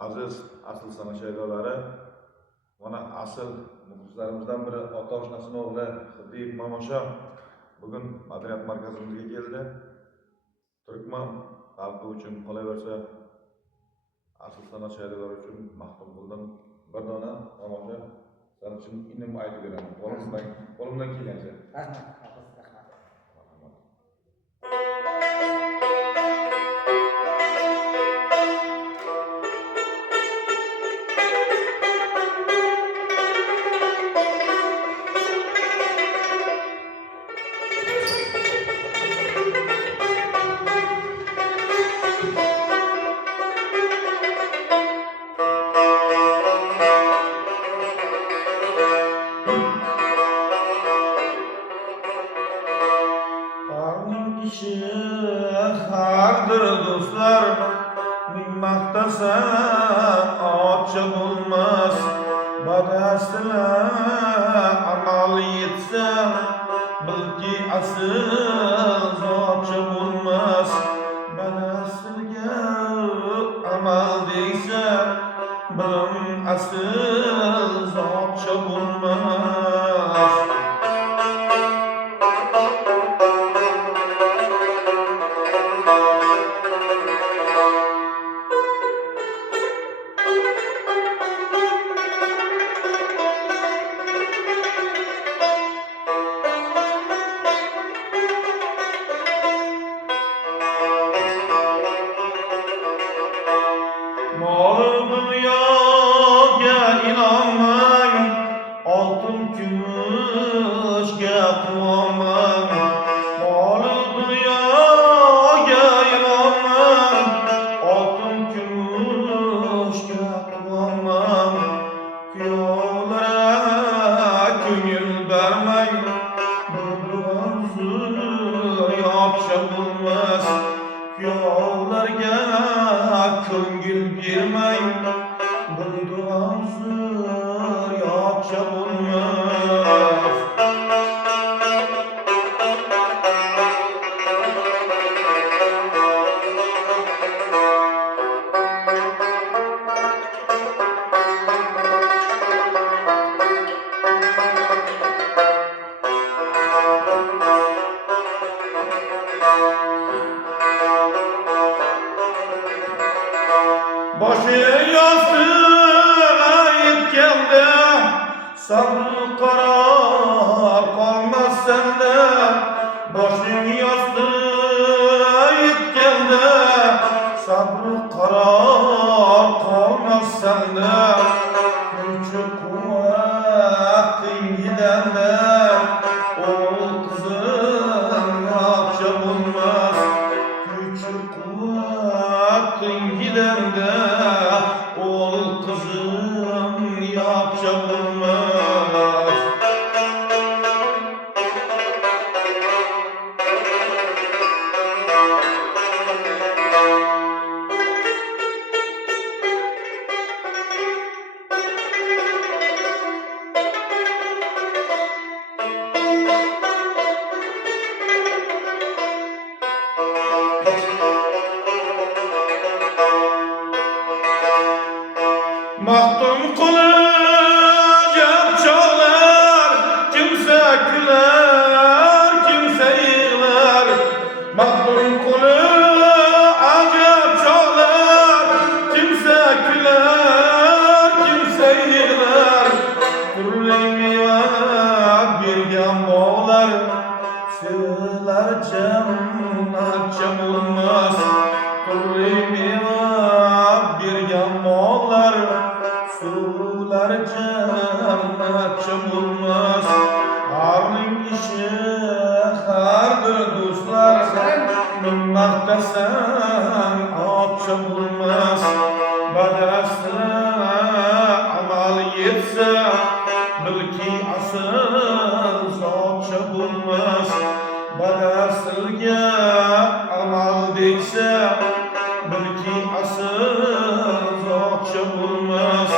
Aziz asl sana shaydolari, mana asl muxlislarimizdan biri ota oshnasining o'g'li Xiddiyev Mamosha bugun madaniyat markazimizga keldi. Turkman xalqi uchun qolaversa, asl sana shaydolari uchun mahkum qildim. Bir dona Mamosha sen uchun inim aytib beraman. Qo'limdan kelgancha. İşi hardır dostlar, ming maqtasa ochcha bo'lmas. Badasila amal yetsa, bilki asl zotcha bo'lmas. Badasilga amal deysa, bilim asl zotcha bo'lmas. Mol dunyoga inonmang, oltin kumushga quvonmang. Mol dunyoga inonmang, oltin kumushga quvonmang. Kuyovlarga ko'ngil bermang, bu yaxshi bo'lmas. Kuyovlarga ko'ngil bermang, bunday hozir yaxshi bo'lmas. Başı yastığa yetgende, sabrı karar kalmaz sende. Başın yastığa yetgende, sabrı karar kalmaz sende. Küçük kuvvetin gidende, oğul kızın yakşa bulmaz. Küçük kuvvetin gidende, oğul kızım yakşa bulmaz. Mahtum kılacak çağlar, kimse güler, kimse yığlar. Mahtum kılacak çağlar, kimse güler, kimse yığlar. Türlüğüme birgen boğlar, seviler cennetçe bulmaz. Türlüğüme birgen boğlar, sular cennetçe bulmaz. Arning işi hardır dostlar, ming maqtasan ochcha bo'lmas. Badasila amal yetsa, bilki asl zotcha bo'lmas. Badasilga amal deysa, bilki asl zotcha bo'lmas.